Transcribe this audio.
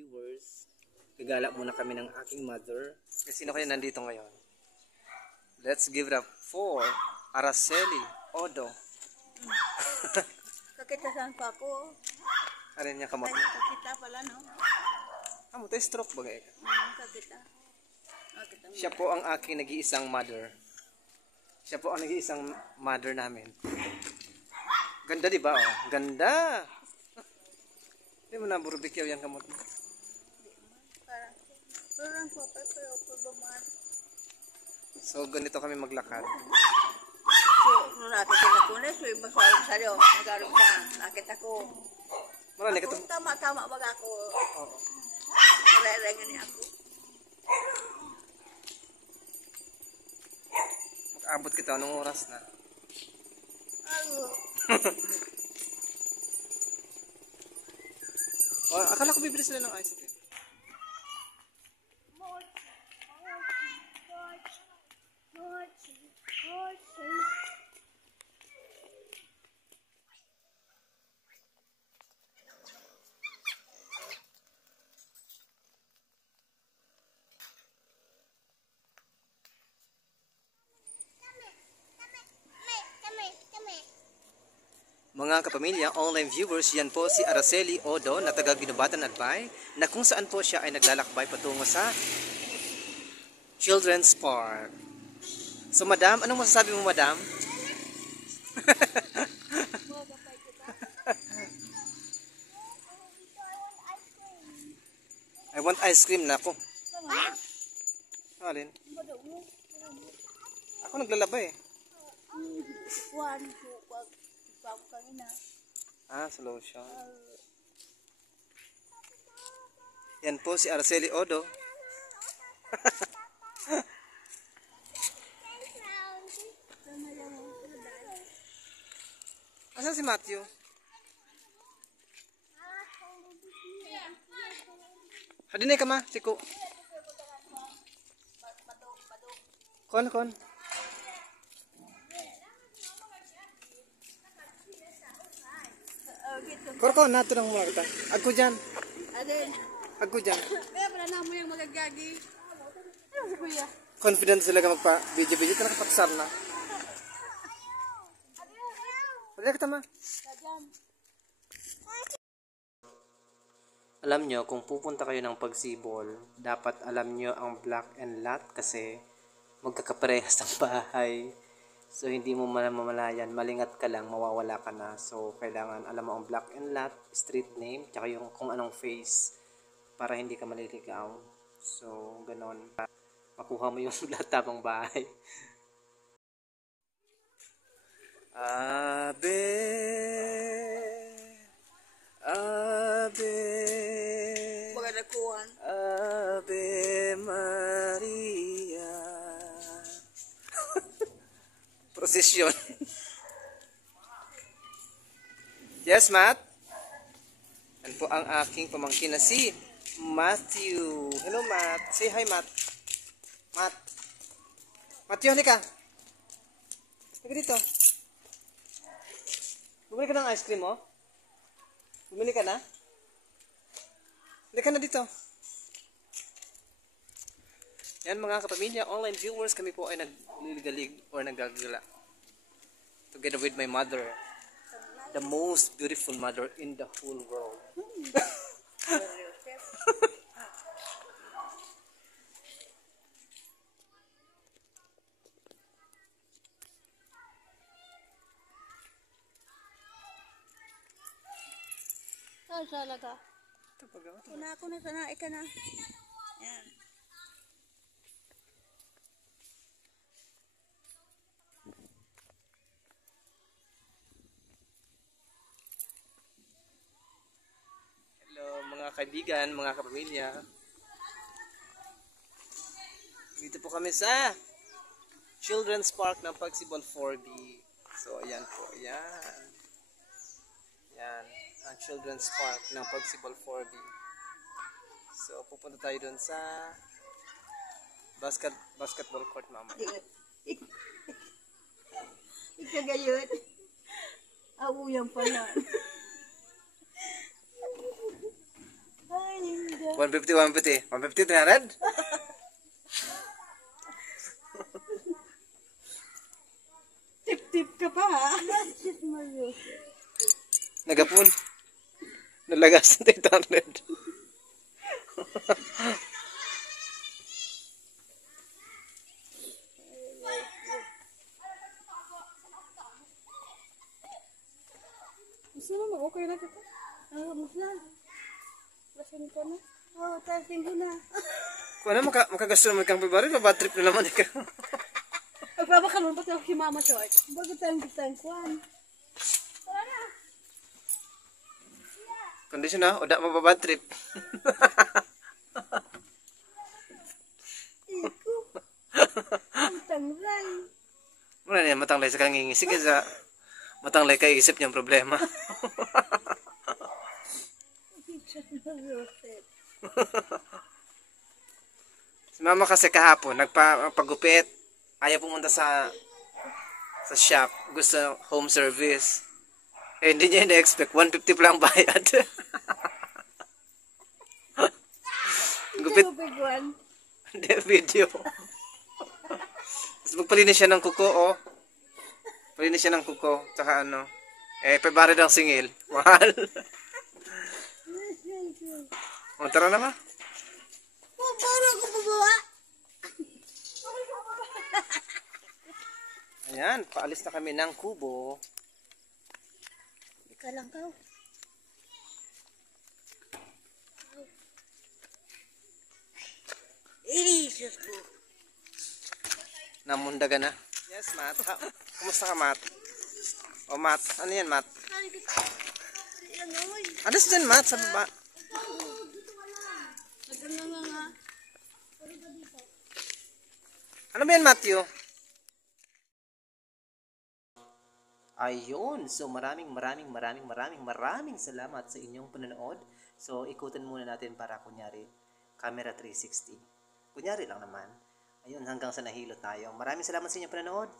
viewers. Gagala muna kami ng aking mother. Kasi sino kaya nandito ngayon? Let's give it up for Araceli Odo. Kakitasan pa ako. Ano niya kamot mo? Kakita pala, no? Amo, tayo stroke ba kaya? Kakita. Siya po ang aking nag-iisang mother. Siya po ang nag-iisang mother namin. Ganda di ba? Oh? Ganda! Hindi mo na burubikyaw yung kamot mo. Parang papay pero pabamad. So ganito kami maglakad. So, nung nakita ko na, so yung masarap sa'yo. Nagkaroon ka, nakita ko. Marami ka Ako, tama baga ako. Oo. Nare-rengan niya ako. Mag-abot kita anong oras na. Ano? Oh, akala ko bibili sila ng ice cream. Mga kapamilya, online viewers, yan po si Araceli Odo na taga Ginubatan Albay na kung saan po siya ay naglalakbay patungo sa Children's Park. So madam, anong masasabi mo madam? I want ice cream na ako. Alin? Ako naglalaba eh. Slow siya. Yan po si Araceli Odo. Asan si Matthew? Hadinay ka ma, siko. Kon. Korko, nato nang mga kita. Agko dyan. Adin. Agko dyan. Kaya pala na mo yung magagagi. Ano si kuya? Confident sila ka magpa-video-video. Ito nakapaksar na. Pagka kita ma. Alam nyo, kung pupunta kayo ng Pagsibol, dapat alam nyo ang block and lot kasi magkakaparehas ng bahay. So, hindi mo mamalayan, malingat ka lang, mawawala ka na. So, kailangan alam mo ang block and lot, street name, tsaka yung kung anong face para hindi ka maliligaw. So, ganon. Makuha mo yung lahat ng bahay. Ave, Ave, Maganakuhan. Ave Maria. Prosesyon. Yes, Matt? Yan po ang aking pamangkin na si Matthew. Hello, Matt. Say hi, Matt. Matt. Matthew, halika. Halika dito. Bumili ka ng ice cream, oh. Bumili ka na? Halika na dito. Yan mga kapamilya, online viewers, kami po ay nagliligalig or naggagala. Together with my mother. The most beautiful mother in the whole world. Sala ka. Ito pagawa. Ako na sana, ika na. Yan. Mga kaibigan, mga kapamilya. Dito po kami sa Children's Park ng Pagsibol 4B. So, ayan po. Ayan. Ayan. Ang Children's Park ng Pagsibol 4B. So, pupunta tayo dun sa basketball court mamaya. Ikagayon. Awuyang pala. Ay, linda. 150, 150. 150, 300? Tip-tip ka pa ha? Nagapon. Nalagas ng 800. Gusto naman, okay na kita. Mas na. Lasing ka na. Oo, tasing ko na. Kung ano, makagasto naman kang February, mabad trip na naman ikaw. Magbabakalon pa si Mama Short. Bago tayong bitang kwan. Wala na. Kondisyon na, o da mababad trip. Iko. Tanglay. Muna niya, matanglay sa kangingi. Sige sa matanglay ka, isip niyang problema. Si mama kasi kahapon, nagpagupit. Ayaw pumunta sa shop. Gusto home service. Eh, hindi niya na-expect. 150 pa lang bayad. Gupit. Big one. Hindi, video. Tapos magpalinis siya ng kuko, oh. Palinis siya ng kuko. Tsaka ano. Eh, February daw singil. Mahal. O, tara na ma. Paano ako babawa? Ayan, paalis na kami ng kubo. Ika lang ka. Jesus ko. Namundaga na. Yes, Matt. Kumusta ka, Matt? O, Matt. Ano yan, Matt? Alas dyan, Matt, sa baba. Ano ba yan, Matthew? Ayun. So, maraming salamat sa inyong panonood. So, ikutan muna natin para kunyari, camera 360. Kunyari lang naman. Ayun, hanggang sa nahilo tayo. Maraming salamat sa inyong panonood.